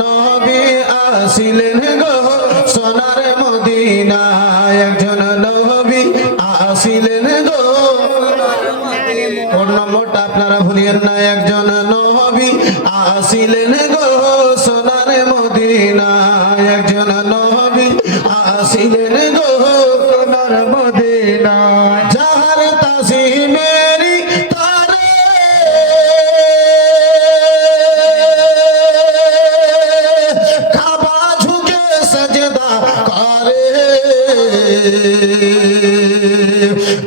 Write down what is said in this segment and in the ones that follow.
নবী আসিলেন গো সোনার মদিনায়। একজন নবী আসিলেন গো কোন নম্বরটা আসিলেন গো সোনার মদিনায়।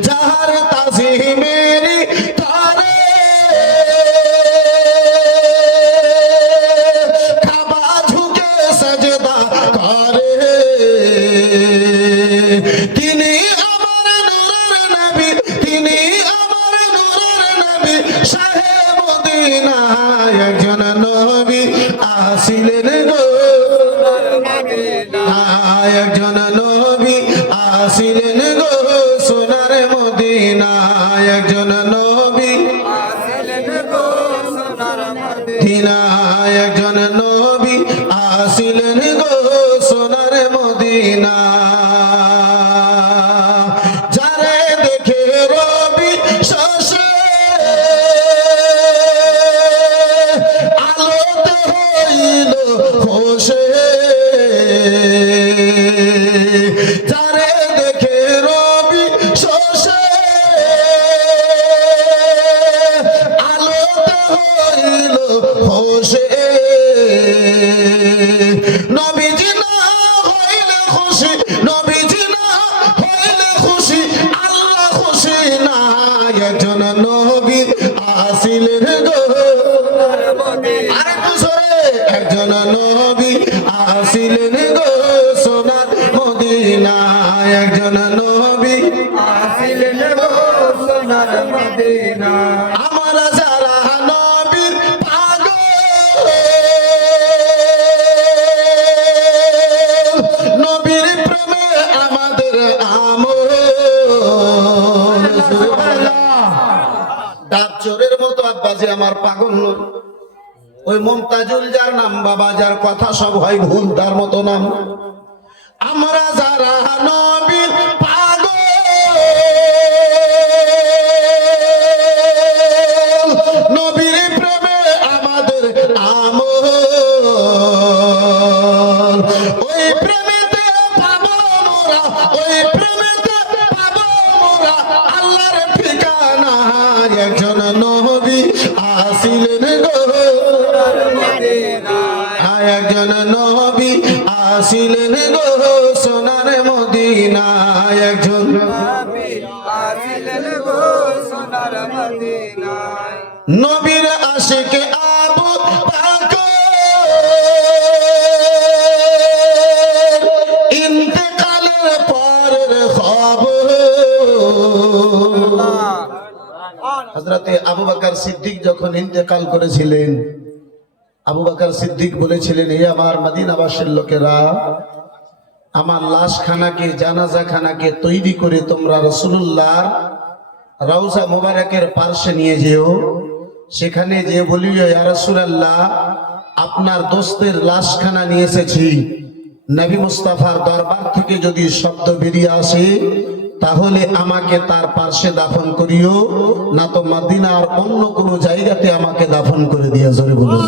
যাহার তাসি মেরি তারে কাবা ঝুঁকে সজদা করে। তিনি আমার নূরের নবী, তিনি আমার নূরের নবী একজন নবী আসিলেন গো। একজন নবী আসিলেন গো সোনার মদিনা একজন নবী। দিনা একজন নবী। আসিলেন গো সোনার মদিনা। যারে আমরা যারা নবীর পাগল নবীর প্রেমে আমাদের আমল। ডাব চোরের মতো আব্বাজি আমার পাগল ওই মমতাজুল যার নাম বাবা যার কথা সব হয় ভুল তার মতো নাম। আমরা যারা আসিলেন গো সোনার মদিনা একজন। নবীর আশিকে আবু বকর ইন্তেকালের পরের খবর। হযরতে আবু বকর সিদ্দিক যখন ইন্তেকাল করেছিলেন আবু বকর সিদ্দিক বলেছিলেন, হে আমার মদিনাবাসীর লোকেরা, আমার লাশ খানাকে জানাজা খানাকে তৈরি করে তোমরা রসুল্লাহ রওজা মুবারকের পার্শ্বে নিয়ে যেও। সেখানে যে বলিও, ইয়া রাসূলুল্লাহ, আপনার দোস্তের লাশখানা নিয়ে এসেছি। নবী মুস্তাফার দরবার থেকে যদি শব্দ বেরিয়ে আসে তাহলে আমাকে তার পার্শ্বে দাফন করিও না তো মদিনার অন্য কোনো জায়গাতে আমাকে দাফন করে দিয়ে জোরে বলুন।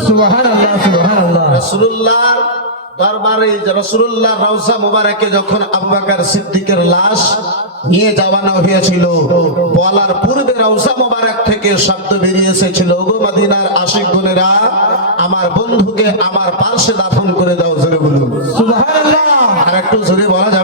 রাসূলুল্লাহ দরবারে রাসূলুল্লাহ রওজা মুবারকে যখন আবু বকর সিদ্দিকের লাশ নিয়ে যাওয়ানো হয়েছিল বলার পূর্বে রওজা মুবারক থেকে শব্দ বেরিয়ে এসেছিল ওগো মদিনার আশিক গুনেরা আমার বন্ধুকে আমার পার্শ্বে দাফন করে দাও জোরে বলুন। সুবহানাল্লাহ। আর একটু জোরে বলা যাবে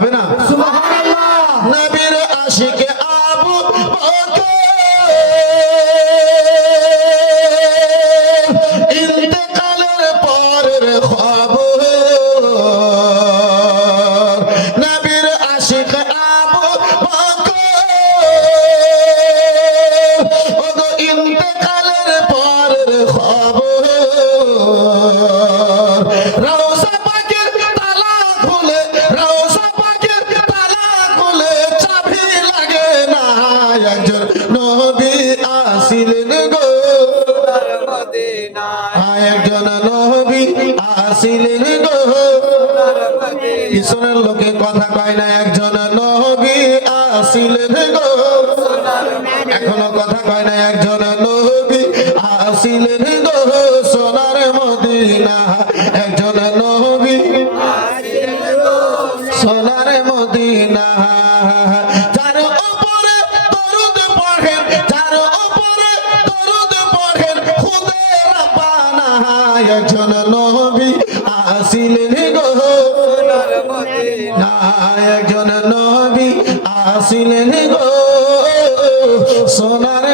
আসিলেন গো। পিছনের লোকে কথা কয় না, একজন নবী আসিলেন গো। এখনও কথা কয় না, একজন নবী আসিলেন গো। সোনার মদিনা, একজন সোনার মদিনা। যার একজন নবী আসিলেন গো। সোনার